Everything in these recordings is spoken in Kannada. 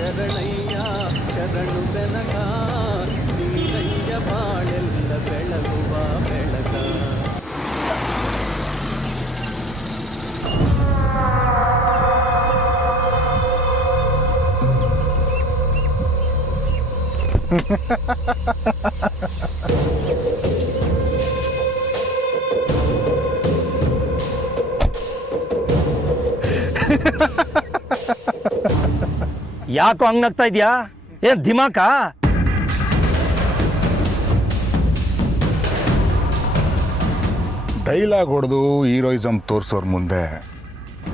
ಶರಣಯ್ಯ ಶರಣು ಬೆನಕ ನೀನಯ್ಯ ಬಾಳೆಲ್ಲ ಬೆಳಗುವ ಬೆಳಕ. ಯಾಕೋ ಹಂಗ್ನಾಗ್ತಾ ಇದೆಯಾ? ಏನ್ ದಿಮಾಕ? ಡೈಲಾಗ್ ಹೊಡೆದು ಹೀರೋಯಿಸಮ್ ತೋರಿಸೋರ್ ಮುಂದೆ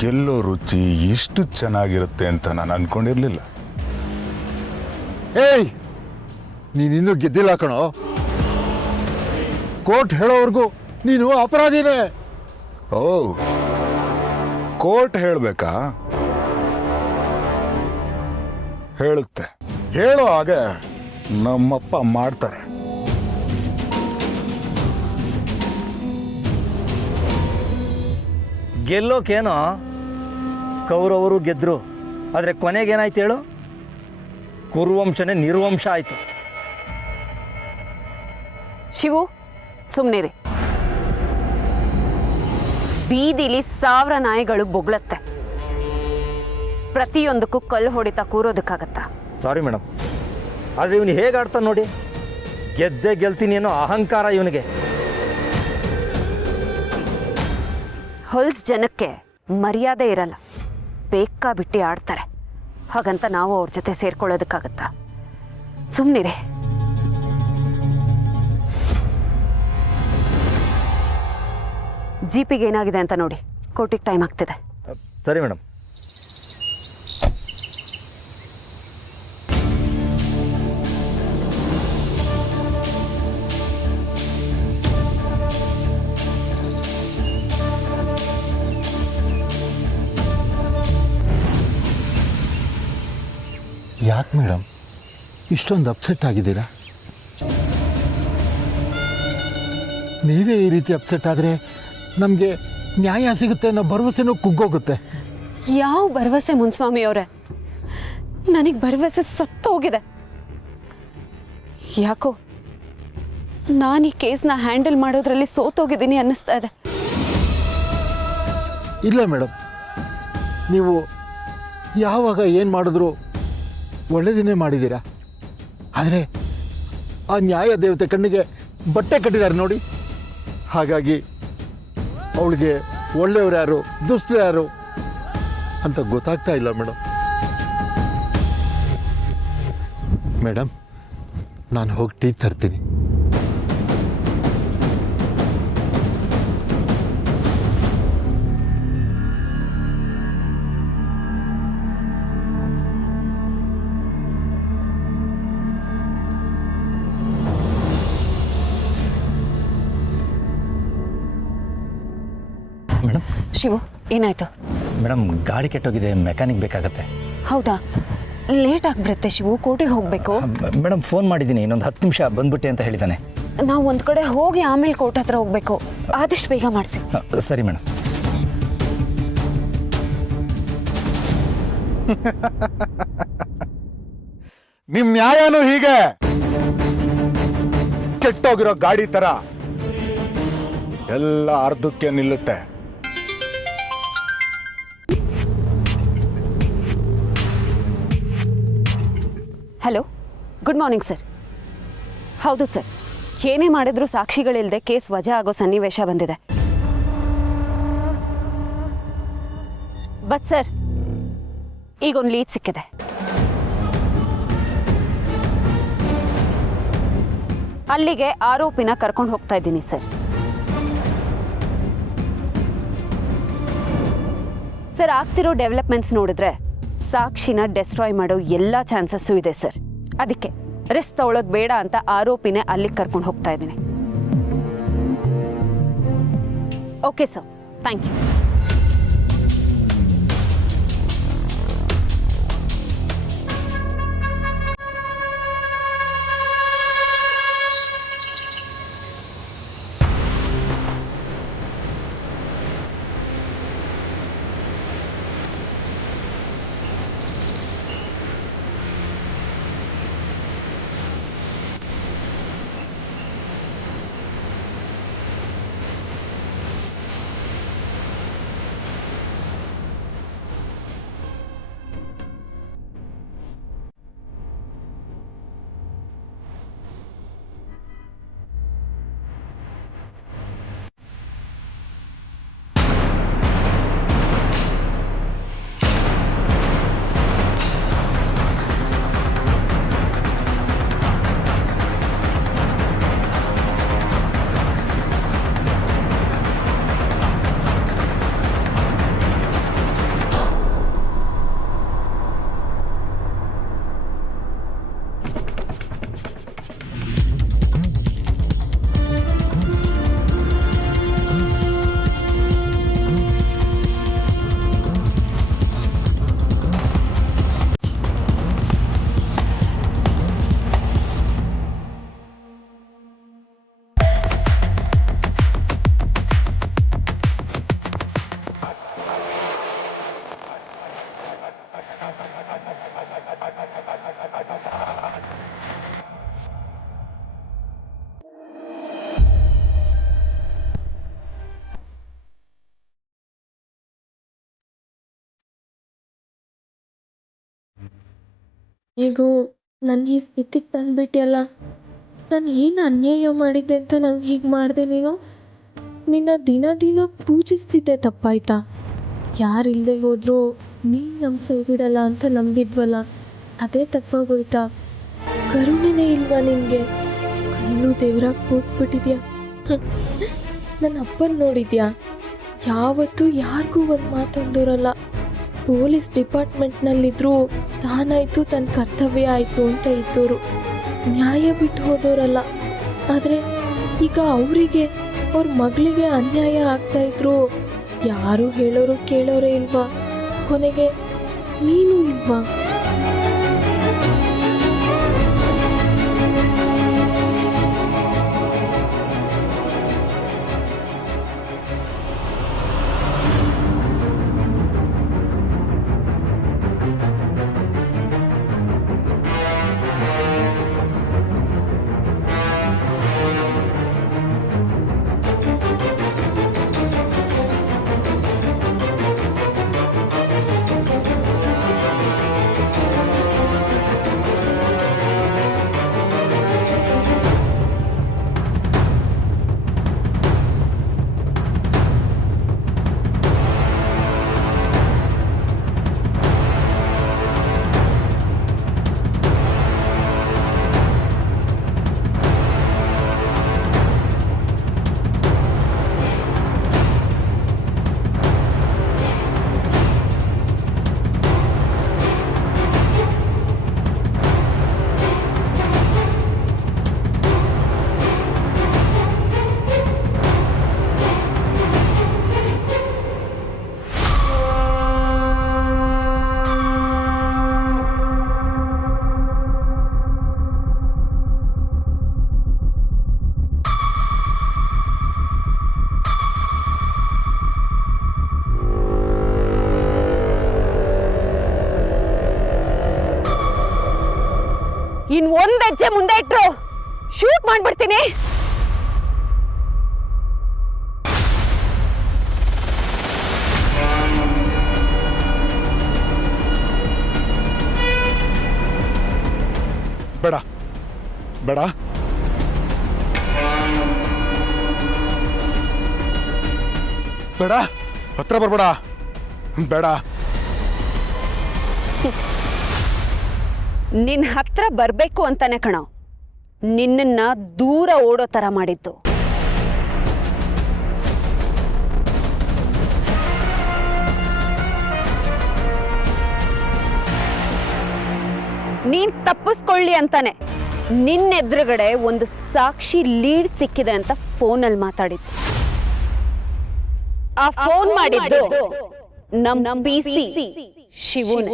ಗೆಲ್ಲೋ ರುಚಿ ಎಷ್ಟು ಚೆನ್ನಾಗಿರುತ್ತೆ ಅಂತ ನಾನು ಅನ್ಕೊಂಡಿರ್ಲಿಲ್ಲ. ಏಯ್, ನೀನಿನ್ನೂ ಗೆದ್ದಿಲ್ಲ ಕಣೋ. ಕೋರ್ಟ್ ಹೇಳೋವರೆಗೂ ನೀನು ಅಪರಾಧಿನೇ. ಓ, ಕೋರ್ಟ್ ಹೇಳ್ಬೇಕಾ? ಹೇಳುತ್ತೆ. ಹೇಳೋ ಹಾಗೆ ನಮ್ಮಪ್ಪ ಮಾಡ್ತಾರೆ. ಗೆಲ್ಲೋಕೇನೋ ಕೌರವರು ಗೆದ್ರು, ಆದರೆ ಕೊನೆಗೇನಾಯ್ತು ಹೇಳು? ಕುರುವಂಶನೇ ನಿರ್ವಂಶ ಆಯ್ತು. ಶಿವು, ಸುಮ್ಮನಿರಿ. ಬೀದಿಲಿ 1000 ನಾಯಿಗಳು ಬೊಗಳತ್ತೆ. ಪ್ರತಿಯೊಂದಕ್ಕೂ ಕಲ್ಲು ಹೊಡಿತಾ ಕೂರೋದಕ್ಕಾಗತ್ತಾ? ಸಾರಿ ಮೇಡಮ್, ಆದರೆ ಇವನು ಹೇಗೆ ಆಡ್ತಾನೆ ನೋಡಿ. ಗೆದ್ದೆ ಗೆಲ್ತೀನಿ ಅನ್ನೋ ಅಹಂಕಾರ ಇವನಿಗೆ. ಹೊಲ್ಸ್ ಜನಕ್ಕೆ ಮರ್ಯಾದೆ ಇರಲ್ಲ, ಬೇಕಾಬಿಟ್ಟಿ ಆಡ್ತಾರೆ. ಹಾಗಂತ ನಾವು ಅವ್ರ ಜೊತೆ ಸೇರ್ಕೊಳ್ಳೋದಕ್ಕಾಗತ್ತಾ? ಸುಮ್ಮನಿರಿ. ಜೀಪಿಗೆ ಏನಾಗಿದೆ ಅಂತ ನೋಡಿ, ಕೋರ್ಟಿಗೆ ಟೈಮ್ ಆಗ್ತಿದೆ. ಸರಿ ಮೇಡಮ್. ಯಾಕೆ ಮೇಡಮ್ ಇಷ್ಟೊಂದು ಅಪ್ಸೆಟ್ ಆಗಿದ್ದೀರಾ? ನೀವೇ ಈ ರೀತಿ ಅಪ್ಸೆಟ್ ಆದರೆ ನಮಗೆ ನ್ಯಾಯ ಸಿಗುತ್ತೆ ಅನ್ನೋ ಭರವಸೆನೂ ಕುಗ್ಗೋಗುತ್ತೆ. ಯಾವ ಭರವಸೆ ಮುನ್ಸ್ವಾಮಿ ಅವರೇ? ನನಗೆ ಭರವಸೆ ಸತ್ತೋಗಿದೆ. ಯಾಕೋ ನಾನು ಈ ಕೇಸ್ನ ಹ್ಯಾಂಡಲ್ ಮಾಡೋದ್ರಲ್ಲಿ ಸೋತೋಗಿದ್ದೀನಿ ಅನ್ನಿಸ್ತಾ ಇದೆ. ಇಲ್ಲ ಮೇಡಮ್, ನೀವು ಯಾವಾಗ ಏನು ಮಾಡಿದ್ರು ಒಳ್ಳೆಯದನ್ನೇ ಮಾಡಿದ್ದೀರಾ. ಆದರೆ ಆ ನ್ಯಾಯ ದೇವತೆ ಕಣ್ಣಿಗೆ ಬಟ್ಟೆ ಕಟ್ಟಿದ್ದಾರೆ ನೋಡಿ. ಹಾಗಾಗಿ ಅವಳಿಗೆ ಒಳ್ಳೆಯವ್ರು ಯಾರು ದುಷ್ಟರು ಯಾರು ಅಂತ ಗೊತ್ತಾಗ್ತಾ ಇಲ್ಲ ಮೇಡಮ್. ಮೇಡಮ್, ನಾನು ಹೋಗಿ ಟೀ ತರ್ತೀನಿ. ಮೇಡಮ್. ಶಿವು, ಏನಾಯ್ತು? ಮೇಡಮ್, ಗಾಡಿ ಕೆಟ್ಟೋಗಿದೆ, ಮೆಕ್ಯಾನಿಕ್ ಬೇಕಾಗತ್ತೆ. ಹೌದಾ? ಲೇಟ್ ಆಗಿಬಿಡುತ್ತೆ ಶಿವು, ಕೋರ್ಟಿಗೆ ಹೋಗಬೇಕು. ಮೇಡಮ್, ಫೋನ್ ಮಾಡಿದ್ದೀನಿ, ಇನ್ನೊಂದು 10 ನಿಮಿಷ ಬಂದ್ಬಿಟ್ಟೆ ಅಂತ ಹೇಳಿದ್ದಾನೆ. ನಾವು ಒಂದು ಕಡೆ ಹೋಗಿ ಆಮೇಲೆ ಕೋರ್ಟ್ ಹತ್ರ ಹೋಗಬೇಕು. ಆದಷ್ಟು ಬೇಗ ಮಾಡಿಸಿ. ಸರಿ ಮೇಡಮ್. ನಿಮ್ ನ್ಯಾಯನೂ ಹೀಗೆ ಕೆಟ್ಟೋಗಿರೋ ಗಾಡಿ ತರ ಎಲ್ಲ ಅರ್ಧಕ್ಕೆ ನಿಲ್ಲುತ್ತೆ. Hello, good morning sir. ಹೌದು ಸರ್, ಏನೇ ಮಾಡಿದ್ರೂ ಸಾಕ್ಷಿಗಳಿಲ್ಲದೆ ಕೇಸ್ ವಜಾ ಆಗೋ ಸನ್ನಿವೇಶ ಬಂದಿದೆ. ಬಟ್ ಸರ್, ಈಗೊಂದು ಲೀಡ್ ಸಿಕ್ಕಿದೆ. ಅಲ್ಲಿಗೆ ಆರೋಪಿನ ಕರ್ಕೊಂಡು ಹೋಗ್ತಾ ಇದ್ದೀನಿ ಸರ್. ಸರ್, ಆಗ್ತಿರೋ ಡೆವಲಪ್ಮೆಂಟ್ಸ್ ನೋಡಿದ್ರೆ ಸಾಕ್ಷಿನ ಡೆಸ್ಟ್ರಾಯ್ ಮಾಡೋ ಎಲ್ಲ ಚಾನ್ಸಸ್ಸು ಇದೆ ಸರ್. ಅದಕ್ಕೆ ರಿಸ್ಕ್ ತಗೊಳ್ಳೋದು ಬೇಡ ಅಂತ ಆರೋಪಿನೇ ಅಲ್ಲಿಗೆ ಕರ್ಕೊಂಡು ಹೋಗ್ತಾ ಇದ್ದೀನಿ. Okay sir, thank you. ಈಗ ನನ್ನ ಈ ಸ್ಥಿತಿಗೆ ತಂದುಬಿಟ್ಟಿಯಲ್ಲ. ನಾನು ಏನು ಅನ್ಯಾಯ ಮಾಡಿದ್ದೆ ಅಂತ ನಂಗೆ ಹೀಗೆ ಮಾಡಿದೆ ನೀನು? ನಿನ್ನ ದಿನ ದಿನ ಪೂಜಿಸ್ತಿದ್ದೆ, ತಪ್ಪಾಯ್ತಾ? ಯಾರಿಲ್ಲದೆ ಹೋದರೂ ನೀನು ನಮ್ಮ ಕೈ ಬಿಡಲ್ಲ ಅಂತ ನಂಬಿದ್ವಲ್ಲ, ಅದೇ ತಪ್ಪಾಗೋಯ್ತಾ? ಕರುಣೆನೇ ಇಲ್ವಾ ನಿನಗೆ? ಕಲ್ಲು ದೇವ್ರಾಗಿ ಕೂತ್ಬಿಟ್ಟಿದ್ಯಾ. ನನ್ನ ಅಪ್ಪನ ನೋಡಿದ್ಯಾ? ಯಾವತ್ತೂ ಯಾರಿಗೂ ಒಂದು ಮಾತಂದೋರಲ್ಲ. ಪೊಲೀಸ್ ಡಿಪಾರ್ಟ್ಮೆಂಟ್ನಲ್ಲಿದ್ದರೂ ತಾನಾಯಿತು ತನ್ನ ಕರ್ತವ್ಯ ಆಯಿತು ಅಂತ ಇದ್ದೋರು, ನ್ಯಾಯ ಬಿಟ್ಟು ಹೋದೋರಲ್ಲ. ಆದರೆ ಈಗ ಅವರಿಗೆ ಅವ್ರ ಮಗಳಿಗೆ ಅನ್ಯಾಯ ಆಗ್ತಾಯಿದ್ರು ಯಾರು ಹೇಳೋರು ಕೇಳೋರೇ ಇಲ್ವಾ? ಕೊನೆಗೆ ನೀನು ಇಲ್ವಾ? ಇನ್ ಒಂದ್ ಹೆಜ್ಜೆ ಮುಂದೆ ಇಟ್ರು ಶೂಟ್ ಮಾಡ್ಬಿಡ್ತೀನಿ. ಬೇಡ ಬೇಡ ಬೇಡ, ಹತ್ರ ಬರ್ಬೇಡ, ಬೇಡ. ನಿನ್ ಹತ್ರ ಬರ್ಬೇಕು ಅಂತಾನೆ ಕಣೋ ನಿನ್ನನ್ನ ದೂರ ಓಡೋ ತರ ಮಾಡಿದ್ದು. ನೀನ್ ತಪ್ಪಿಸ್ಕೊಳ್ಳಿ ಅಂತಾನೆ ನಿನ್ನೆದುರುಗಡೆ ಒಂದು ಸಾಕ್ಷಿ ಲೀಡ್ ಸಿಕ್ಕಿದೆ ಅಂತ ಫೋನಲ್ಲಿ ಮಾತಾಡಿದ್ದು. ಆ ಫೋನ್ ಮಾಡಿದ್ದು ನಮ್ PC ಶಿವನೇ.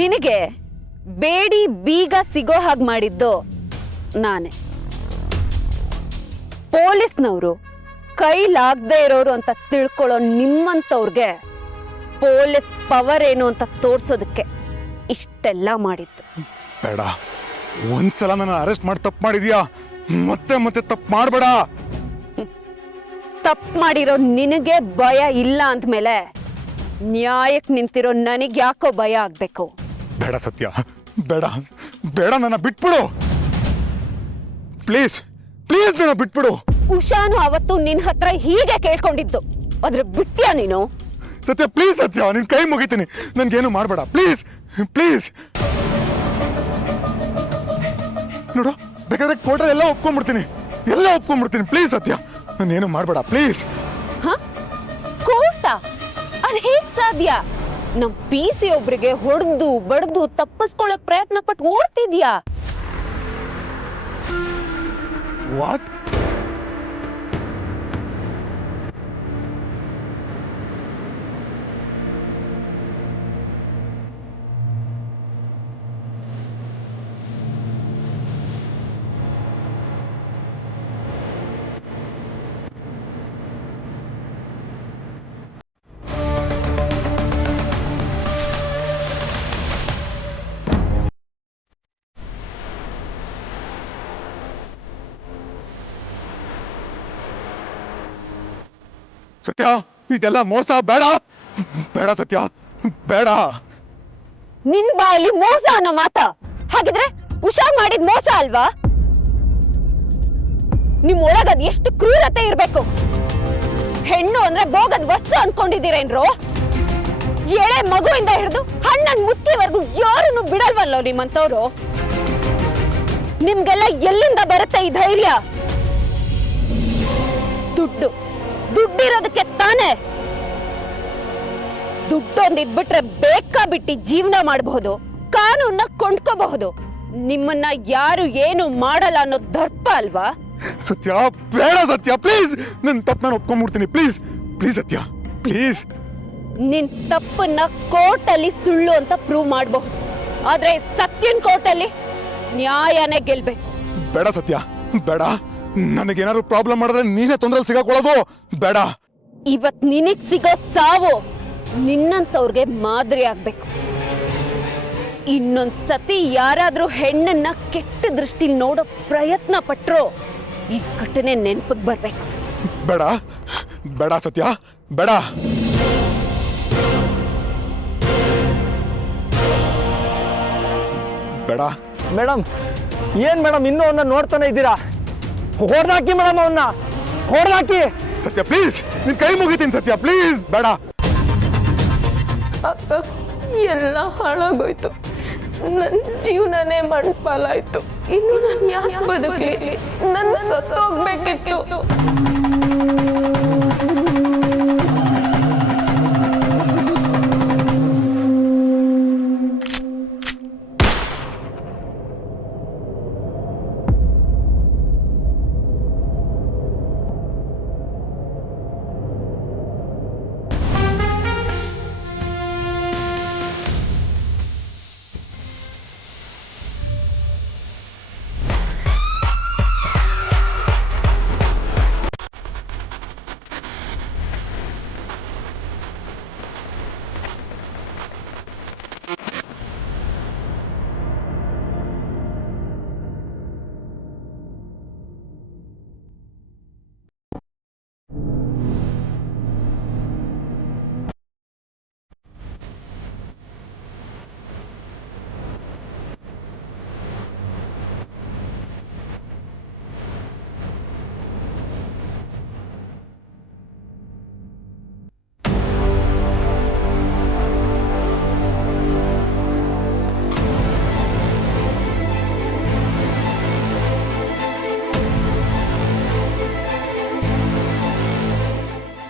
ನಿನಗೆ ಬೇಡಿ ಬೀಗ ಸಿಗೋ ಹಾಗೆ ಮಾಡಿದ್ದು ನಾನೇ. ಪೊಲೀಸ್ನವರು ಕೈಲಾಗದೆ ಇರೋರು ಅಂತ ತಿಳ್ಕೊಳ್ಳೋ ನಿಮ್ಮಂತವ್ರಿಗೆ ಪೊಲೀಸ್ ಪವರ್ ಏನು ಅಂತ ತೋರ್ಸೋದಕ್ಕೆ ಇಷ್ಟೆಲ್ಲ ಮಾಡಿದ್ದು. ಬೇಡ, ಒಂದ್ಸಲ ನನ್ನ ಅರೆಸ್ಟ್ ಮಾಡಿ ತಪ್ಪು ಮಾಡಿದ್ಯಾ, ಮತ್ತೆ ಮತ್ತೆ ತಪ್ಪು ಮಾಡಬೇಡ. ತಪ್ಪು ಮಾಡಿರೋ ನಿನಗೆ ಭಯ ಇಲ್ಲ ಅಂದ್ಮೇಲೆ ನ್ಯಾಯಕ್ಕೆ ನಿಂತಿರೋ ನನಗೆ ಯಾಕೋ ಭಯ ಆಗ್ಬೇಕು? ಬೇಡ ಸತ್ಯ, ಬೇಡ ಬೇಡ, ನನ್ನ ಬಿಟ್ಬಿಡು ಪ್ಲೀಸ್, ಪ್ಲೀಸ್ ನನ್ನ ಬಿಟ್ಬಿಡು. ಉಷಾನು ಅವತ್ತು ನಿನ್ ಹತ್ರ ಹೀಗೆ ಕೇಳ್ಕೊಂಡಿದ್ದು, ಆದ್ರೆ ಬಿಟ್ಟ್ಯಾ ನೀನು? ಸತ್ಯ ಪ್ಲೀಸ್, ಸತ್ಯ ನಿನ್ ಕೈ ಮುಗಿತೀನಿ, ನನ್ಗೇನು ಮಾಡಬೇಡ ಪ್ಲೀಸ್ ಪ್ಲೀಸ್. ನೋಡು, ಬೇಕಾದ್ರೆ ಕೋರ್ಟಲ್ಲಿ ಎಲ್ಲ ಒಪ್ಕೊಂಡ್ಬಿಡ್ತೀನಿ, ಎಲ್ಲ ಒಪ್ಕೊಂಡ್ಬಿಡ್ತೀನಿ, ಪ್ಲೀಸ್ ಸತ್ಯ ನಾನೇನು ಮಾಡಬೇಡ ಪ್ಲೀಸ್. ಕೋರ್ಟ? ಅದ್ ಹೇಗ್ ಸಾಧ್ಯ? ನಮ್ PC ಒಬ್ರಿಗೆ ಹೊಡೆದು ಬಡ್ದು ತಪ್ಪಿಸ್ಕೊಳ್ಳಕ್ ಪ್ರಯತ್ನ ಪಟ್ಟು ಓಡ್ತಿದ್ಯಾ? ವಾಟ್? ಸತ್ಯ, ಇದೆಲ್ಲ ಮೋಸ. ಬೇಡ ಬೇಡ ಸತ್ಯ, ಬೇಡ. ನಿನ್ ಬಾಯಲ್ಲಿ ಮೋಸ ಅನ್ನೋ ಮಾತ ಹಾಗಿದ್ರೆ ಉಷಾ ಮಾಡಿದ ಮೋಸ ಅಲ್ವಾ? ನಿಮ್ ಒಳಗದ್ ಎಷ್ಟು ಕ್ರೂರತೆ ಇರ್ಬೇಕು. ಹೆಣ್ಣು ಅಂದ್ರೆ ಭೋಗದ ವಸ್ತು ಅನ್ಕೊಂಡಿದ್ದೀರೇನ್ರೋ? ಎಳೆ ಮಗುವಿಂದ ಹಿಡಿದು ಹಣ್ಣನ್ ಮುತ್ತಿವರೆಗೂ ಯಾರನ್ನು ಬಿಡಲ್ವಲ್ಲೋ ನಿಮ್ಮಂತವ್ರು. ನಿಮ್ಗೆಲ್ಲ ಎಲ್ಲಿಂದ ಬರುತ್ತೆ ಈ ಧೈರ್ಯ? ದುಡ್ಡಿರೋದಕ್ಕೆ ತಾನೇ. ದುಡ್ಡೊಂದಿದ್ಬಿಟ್ರೆ ಬೇಕಾ ಬಿಟ್ಟು ಜೀವನ ಮಾಡಬಹುದು, ಕಾನೂನ್ನ ಕೊಂಡ್ಕೋಬಹುದು. ನಿಮ್ಮನ್ನ ಯಾರು ಏನು ಮಾಡಲ್ಲ ಅನ್ನೋ ದರ್ಪ ಅಲ್ವಾ? ಸತ್ಯ ಬೇಡ ಸತ್ಯ, ಪ್ಲೀಸ್. ನನ್ನ ತಪ್ಪು ನಾನು ಒಪ್ಕೊಂಡ್ಬಿಡ್ತೀನಿ. ಪ್ಲೀಸ್ ಪ್ಲೀಸ್ ಸತ್ಯ, ಪ್ಲೀಸ್. ನಿನ್ ತಪ್ಪನ್ನ ಕೋರ್ಟಲ್ಲಿ ಸುಳ್ಳು ಅಂತ ಪ್ರೂವ್ ಮಾಡಬಹುದು, ಆದ್ರೆ ಸತ್ಯನ್ ಕೋರ್ಟಲ್ಲಿ ನ್ಯಾಯನೇ ಗೆಲ್ಬೇಕು. ಬೇಡ ಸತ್ಯ, ಬೇಡ. ನನಗೇನಾದ್ರು ಪ್ರಾಬ್ಲಮ್ ಮಾಡಿದ್ರೆ ನೀನೇ ತೊಂದರೆ ಸಿಗಾಕೊಳ್ಳೋದು ಬೇಡ. ಇವತ್ ನಿನಗ್ ಸಿಗೋ ಸಾವು ನಿನ್ನಂತವ್ರಿಗೆ ಮಾದರಿ ಆಗ್ಬೇಕು. ಇನ್ನೊಂದ್ ಸತಿ ಯಾರಾದ್ರೂ ಹೆಣ್ಣನ್ನ ಕೆಟ್ಟ ದೃಷ್ಟಿಲಿ ನೋಡೋ ಪ್ರಯತ್ನ ಪಟ್ರು ಈ ಘಟನೆ ನೆನ್ಪಿಗೆ ಬರ್ಬೇಕು. ಬೇಡ ಬೇಡ ಸತ್ಯ, ಬೇಡ. ಬೇಡ. ಮೇಡಮ್, ಏನ್ ಮೇಡಮ್ ಇನ್ನೂ ಅವನ್ನ ನೋಡ್ತಾನೆ ಇದ್ದೀರಾ? ಹೊಡೆದಾಕಿ ಮೇಡಮ್, ಅವನ್ನ ಹೊಡೆದಾಕಿ. ಸತ್ಯ ಪ್ಲೀಸ್, ನಿನ್ ಕೈ ಮುಗಿತೀನಿ ಸತ್ಯ, ಪ್ಲೀಸ್. ಬೇಡ. ಅಕ್ಕ, ಎಲ್ಲ ಹಾಳಾಗೋಯ್ತು. ನನ್ನ ಜೀವನನೇ ಮಣ್ಪಾಲಾಯ್ತು. ಇನ್ನು ನಾನು ಯಾಕೆ ಬದುಕಲಿ? ನನ್ನ ಸತ್ತೋಗ್ಬೇಕಿತ್ತು.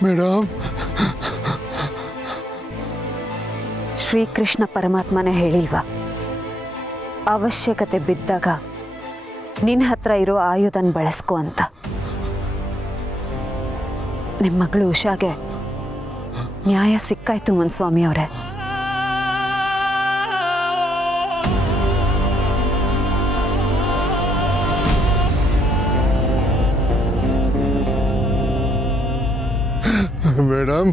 ಮೇಡಮ್, ಶ್ರೀಕೃಷ್ಣ ಪರಮಾತ್ಮನೇ ಹೇಳಿಲ್ವಾ, ಅವಶ್ಯಕತೆ ಬಿದ್ದಾಗ ನಿನ್ನ ಹತ್ರ ಇರೋ ಆಯುಧನ ಬಳಸ್ಕೊ ಅಂತ. ನಿಮ್ಮ ಮಗಳು ಉಷಾಗೆ ನ್ಯಾಯ ಸಿಕ್ಕಾಯ್ತು ಮನ್ಸ್ವಾಮಿ ಅವರೇ. Madam,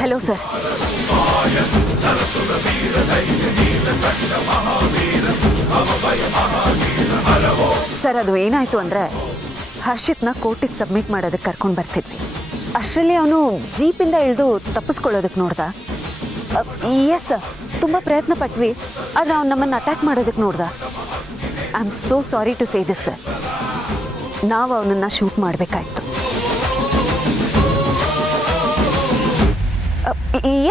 hello sir. ಸರ್, ಅದು ಏನಾಯ್ತು ಅಂದರೆ ಹರ್ಷಿತ್ನ ಕೋರ್ಟಿಗೆ ಸಬ್ಮಿಟ್ ಮಾಡೋದಕ್ಕೆ ಕರ್ಕೊಂಡು ಬರ್ತಿದ್ವಿ. ಅಷ್ಟರಲ್ಲಿ ಅವನು ಜೀಪಿಂದ ಇಳಿದು ತಪ್ಪಿಸ್ಕೊಳ್ಳೋದಕ್ಕೆ ನೋಡ್ದ. ಎಸ್ ಸರ್, ತುಂಬ ಪ್ರಯತ್ನ ಪಟ್ವಿ, ಆದರೆ ಅವ್ನು ನಮ್ಮನ್ನು ಅಟ್ಯಾಕ್ ಮಾಡೋದಕ್ಕೆ ನೋಡ್ದ. I am so sorry to say this sir. ನಾವು ಅವನನ್ನು ಶೂಟ್ ಮಾಡಬೇಕಾಯ್ತು.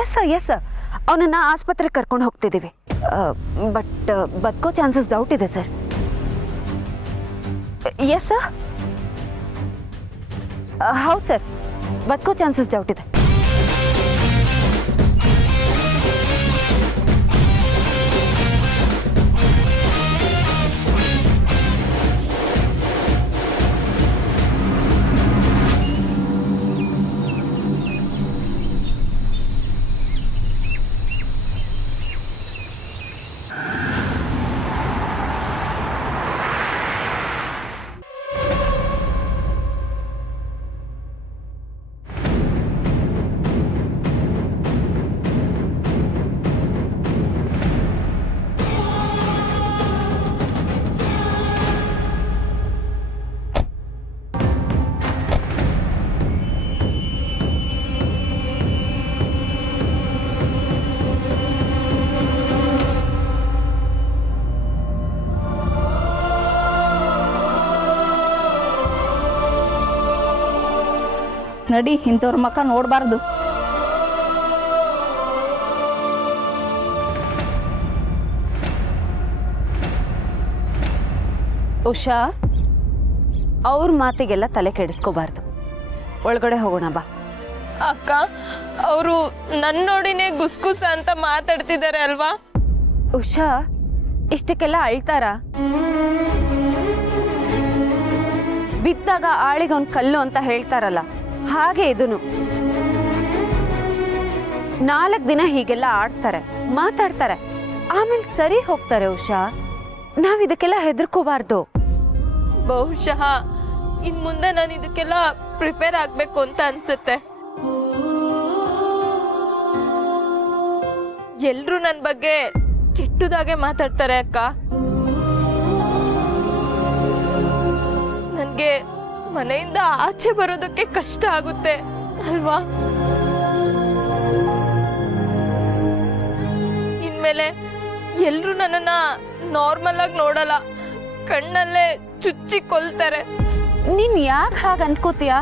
ಎಸ್ ಸರ್, ಅವನನ್ನು ಆಸ್ಪತ್ರೆಗೆ ಕರ್ಕೊಂಡು ಹೋಗ್ತಿದ್ದೀವಿ. ಬಟ್ ಬದುಕೋ ಚಾನ್ಸಸ್ ಡೌಟ್ ಇದೆ ಸರ್. ಎಸ್ ಸರ್, ಹೌದು ಸರ್, ಬದುಕೋ ಚಾನ್ಸಸ್ ಡೌಟ್ ಇದೆ. ನಡಿ, ಇಂಥವ್ರ ಮಕ್ಕ ನೋಡಬಾರ್ದು. ಉಷಾ, ಅವ್ರ ಮಾತಿಗೆಲ್ಲ ತಲೆ ಕೆಡಿಸ್ಕೋಬಾರ್ದು. ಒಳಗಡೆ ಹೋಗೋಣ ಬಾ. ಅಕ್ಕ, ಅವರು ನನ್ನ ನೋಡಿನೇ ಗುಸ್ಗುಸ ಅಂತ ಮಾತಾಡ್ತಿದ್ದಾರೆ ಅಲ್ವಾ? ಉಷಾ, ಇಷ್ಟಕ್ಕೆಲ್ಲ ಅಳ್ತಾರ? ಬಿದ್ದಾಗ ಆಳಿಗೊಂದು ಕಲ್ಲು ಅಂತ ಹೇಳ್ತಾರಲ್ಲ, ಹಾಗೆ ಇದನು. 4 ದಿನ ಹೀಗೆಲ್ಲ ಆಡ್ತಾರೆ, ಮಾತಾಡ್ತಾರೆ, ಆಮೇಲೆ ಸರಿ ಹೋಗ್ತಾರೆ. ಉಷಾ, ನಾವ್ ಇದಕ್ಕೆಲ್ಲ ಹೆದರ್ಕೋಬಾರ್ದು. ಬಹುಶಃ ಇನ್ ಮುಂದೆ ನಾನು ಇದಕ್ಕೆಲ್ಲ ಪ್ರಿಪೇರ್ ಆಗ್ಬೇಕು ಅಂತ ಅನ್ಸುತ್ತೆ. ಎಲ್ರೂ ನನ್ನ ಬಗ್ಗೆ ಕೆಟ್ಟದಾಗೆ ಮಾತಾಡ್ತಾರೆ ಅಕ್ಕ. ನನಗೆ ಮನೆಯಿಂದ ಆಚೆ ಬರೋದಕ್ಕೆ ಕಷ್ಟ ಆಗುತ್ತೆ ಅಲ್ವಾ? ಇನ್ಮೇಲೆ ಎಲ್ರೂ ನನ್ನನ್ನ ನಾರ್ಮಲ್ ಆಗಿ ನೋಡಲ್ಲ, ಕಣ್ಣಲ್ಲೇ ಚುಚ್ಚಿ ಕೊಲ್ತಾರೆ. ನೀನ್ ಯಾಕೆ ಹಾಗೆ ಅಂದ್ಕೋತೀಯ?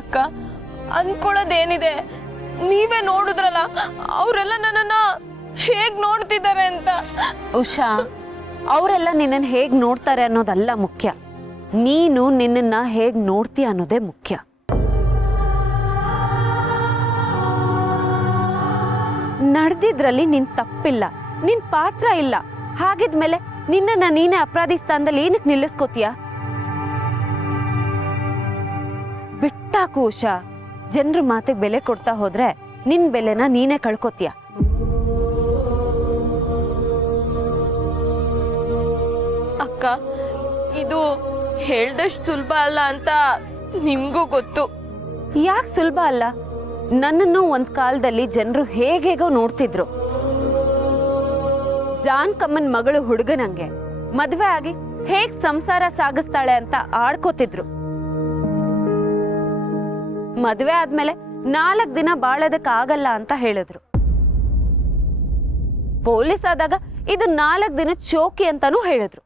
ಅಕ್ಕ, ಅನ್ಕೊಳ್ಳೋದೇನಿದೆ? ನೀವೇ ನೋಡಿದ್ರಲ್ಲ ಅವರೆಲ್ಲ ನನ್ನನ್ನ ಹೇಗ್ ನೋಡ್ತಿದ್ದಾರೆ ಅಂತ. ಉಷಾ, ಅವರೆಲ್ಲ ನಿನ್ನನ್ನು ಹೇಗ್ ನೋಡ್ತಾರೆ ಅನ್ನೋದಲ್ಲ ಮುಖ್ಯ, ನೀನು ನಿನ್ನನ್ನ ಹೇಗ್ ನೋಡ್ತೀಯ ಅನ್ನೋದೇ ಮುಖ್ಯ. ನಡೆದಿದ್ರಲ್ಲಿ ನಿನ್ ತಪ್ಪಿಲ್ಲ, ನಿನ್ ಪಾತ್ರ ಇಲ್ಲ. ಹಾಗಿದ್ಮೇಲೆ ನಿನ್ನನ್ನ ನೀನೇ ಅಪರಾಧಿ ಸ್ಥಾನದಲ್ಲಿ ಏನಕ್ಕೆ ನಿಲ್ಲಿಸ್ಕೋತೀಯ? ಬಿಟ್ಟಾಕು ಉಷಾ. ಜನರ ಮಾತಿಗೆ ಬೆಲೆ ಕೊಡ್ತಾ ಹೋದ್ರೆ ನಿನ್ ಬೆಲೆನ ನೀನೇ ಕಳ್ಕೊತೀಯ. ಅಕ್ಕ, ಇದು ಹೇಳ್ದಷ್ಟು ಸುಲಭ ಅಲ್ಲ ಅಂತ ನಿಮ್ಗೂ ಗೊತ್ತು. ಯಾಕೆ ಸುಲಭ ಅಲ್ಲ? ನನ್ನನ್ನು ಒಂದ್ ಕಾಲದಲ್ಲಿ ಜನರು ಹೇಗೇಗೋ ನೋಡ್ತಿದ್ರು. ಜಾನ್ ಕಮ್ಮನ್ ಮಗಳು ಹುಡುಗನಂಗೆ ಮದ್ವೆ ಆಗಿ ಹೇಗ್ ಸಂಸಾರ ಸಾಗಿಸ್ತಾಳೆ ಅಂತ ಆಡ್ಕೋತಿದ್ರು. ಮದ್ವೆ ಆದ್ಮೇಲೆ 4 ದಿನ ಬಾಳೋದಕ್ಕೆ ಆಗಲ್ಲ ಅಂತ ಹೇಳಿದ್ರು. ಪೊಲೀಸ್ ಆದಾಗ ಇದು 4 ದಿನ ಚೋಕಿ ಅಂತಾನೂ ಹೇಳಿದ್ರು.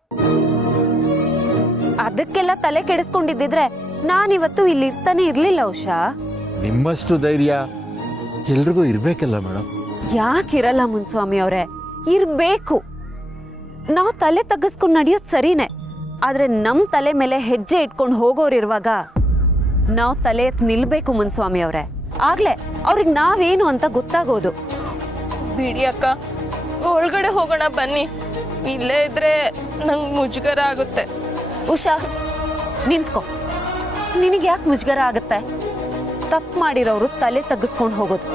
ಅದಕ್ಕೆಲ್ಲ ತಲೆ ಕೆಡಿಸ್ಕೊಂಡಿದ್ದಿದ್ರೆ ನಾನಿವತ್ತು ಇಲ್ಲಿ ಇರ್ತಾನೆ ಇರ್ಲಿಲ್ಲ. ಉಷಾ, ನಿಮ್ಮಷ್ಟು ಧೈರ್ಯ ಎಲ್ರಿಗೂ ಇರ್ಬೇಕಲ್ಲ ಮೇಡಮ್. ಯಾಕಿರಲ್ಲ ಮುನ್ಸ್ವಾಮಿ ಅವರೇ? ಇರ್ಬೇಕು. ನಾವು ತಲೆ ತಗ್ಗಿಸ್ಕೊಂಡು ನಡೆಯೋದು ಸರಿನೇ, ಆದ್ರೆ ನಮ್ ತಲೆ ಮೇಲೆ ಹೆಜ್ಜೆ ಇಟ್ಕೊಂಡು ಹೋಗೋರಿರುವಾಗ ನಾವು ತಲೆ ಎತ್ತು ನಿಲ್ಬೇಕು ಮುನ್ಸ್ವಾಮಿ ಅವರೇ. ಆಗ್ಲೇ ಅವ್ರಿಗೆ ನಾವೇನು ಅಂತ ಗೊತ್ತಾಗೋದು. ಬಿಡಿ ಅಕ್ಕ, ಒಳಗಡೆ ಹೋಗೋಣ ಬನ್ನಿ. ಇಲ್ಲೇ ಇದ್ರೆ ನಂಗೆ ಮುಜುಗರ ಆಗುತ್ತೆ. ಉಷಾ, ನಿಂತ್ಕೋ. ನಿನಗೆ ಯಾಕೆ ಮುಜುಗರ ಆಗತ್ತೆ? ತಪ್ಪು ಮಾಡಿರೋರು ತಲೆ ತಗ್ಗಿಸ್ಕೊಂಡು ಹೋಗೋದು.